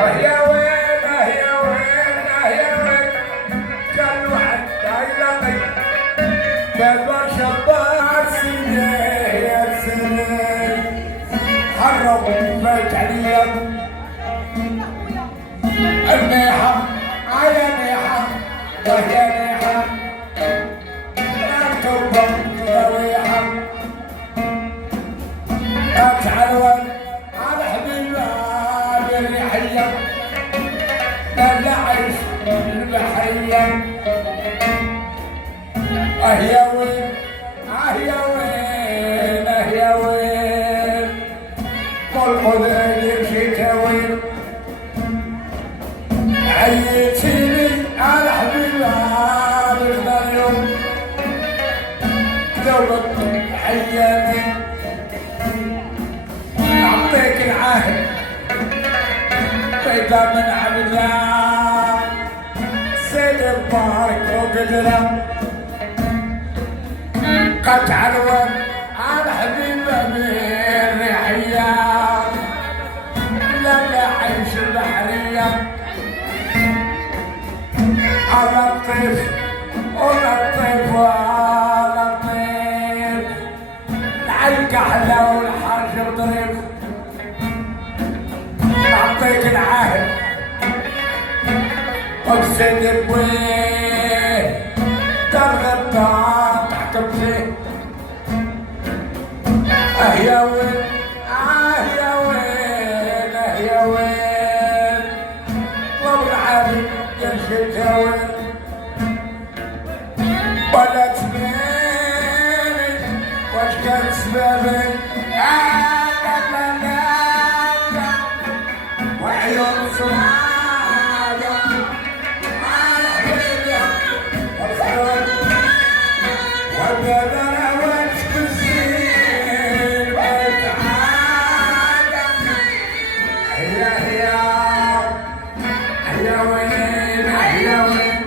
وهي وين هي وين هي وين كانوا حتى يلاقي كبر شباب سنة يا سنة حرقوا فات عليا النيحة على نيحة وهي نيحة لا توبة رويحة أتعلون على حبيبها بالريحية لا عيش البحرية أهيا وين أهيا وين أهيا وين قل خذني مشيت وين عيتيني على حبيبها بالغيوم ذوبت عياني أعطيك العهد فإذا من عملها سيد البارك وقدره قد علوان على حبيبه بالريحية لا عيش البحرية على الطيف ولطيف ولطيف العيك أحلى والحاج ضريف نعطيك العهد واقصد بويه ترغب تحكم فيه أهيا وين أهيا وين أهيا وين والله العظيم يرشد وين ولا تبيني واش كان سبابي وعيون صناعة على حبيبي والخير والبدر وش بالزين والعادة هي وين هي وين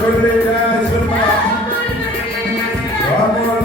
كل ناس الماء وامر